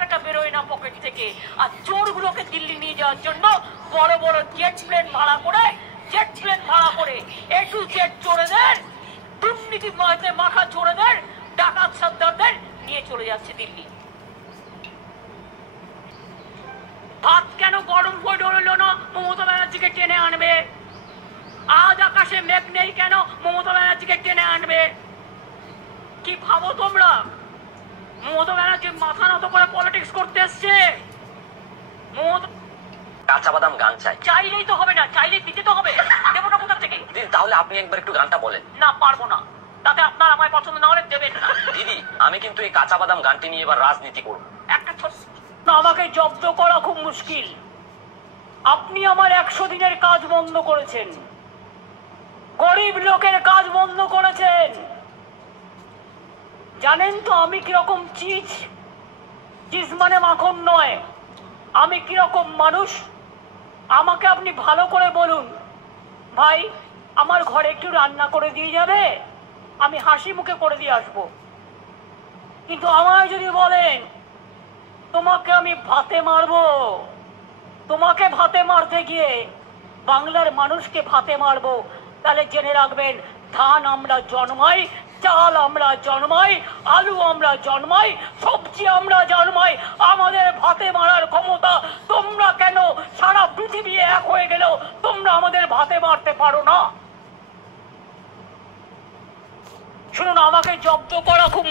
টাকা বেরোয় না পকেট থেকে। আর চোরগুলোকে দিল্লি নিয়ে যাওয়ার জন্য বড় বড় জেট প্লেন ভাড়া করে A to Z চোরেদের, দুর্নীতি মাখা চোরেদের, ডাকাত সর্দারদের নিয়ে চলে যাচ্ছে দিল্লি। ভাত কেন গরম হয়ে হলো না মমতা ব্যানার্জিকে টেনে আনবে? আজ আকাশে মেঘ নেই কেন মমতা ব্যানার্জিকে টেনে আনবে? কি ভাবো তোমরা? মমতা ব্যানার্জি মাথা নত করে পলিটিক্স করতে এসছে। কাঁচা বাদাম গান চাই। চাইলেই তো হবে না, চাইলে দিতে তো হবে। দেবো না কোথা থেকে? দিদি তাহলে আপনি একবার একটু গানটা বলেন। না, পারবো না। তাতে আপনার আমায় পছন্দ না হলে দেবেন না। দিদি আমি কিন্তু এই কাঁচা বাদাম গানটি নিয়ে এবার রাজনীতি করবো। একটা ছোট্ট, আমাকে জব্দ করা খুব মুশকিল। আপনি আমার 100 দিনের কাজ বন্ধ করেছেন, গরিব লোকের কাজ বন্ধ করেছেন। জানেন তো আমি কিরকম চিজ মানে মাখন নয়, আমি কিরকম মানুষ। আমাকে আপনি ভালো করে বলুন, ভাই আমার ঘরে একটু রান্না করে দিয়ে যাবে, আমি হাসি মুখে করে দিয়ে আসবো। কিন্তু আমায় যদি বলেন তোমাকে আমি ভাতে মারবো, তোমাকে ভাতে মারতে গিয়ে বাংলার মানুষকে ভাতে মারবো, তাহলে জেনে রাখবেন ধান আমরা জন্মাই, চাল আমরা জন্মাই, আলু আমরা জন্মাই, সবজি আমরা জন্মাই। আমাদের ভাতে মারার ক্ষমতা তোমরা কেন সারা পৃথিবী এক হয়ে গেলেও তোমরা আমাদের ভাতে মারতে পারো না? শুনুন, আমাকে জব্দ করা খুব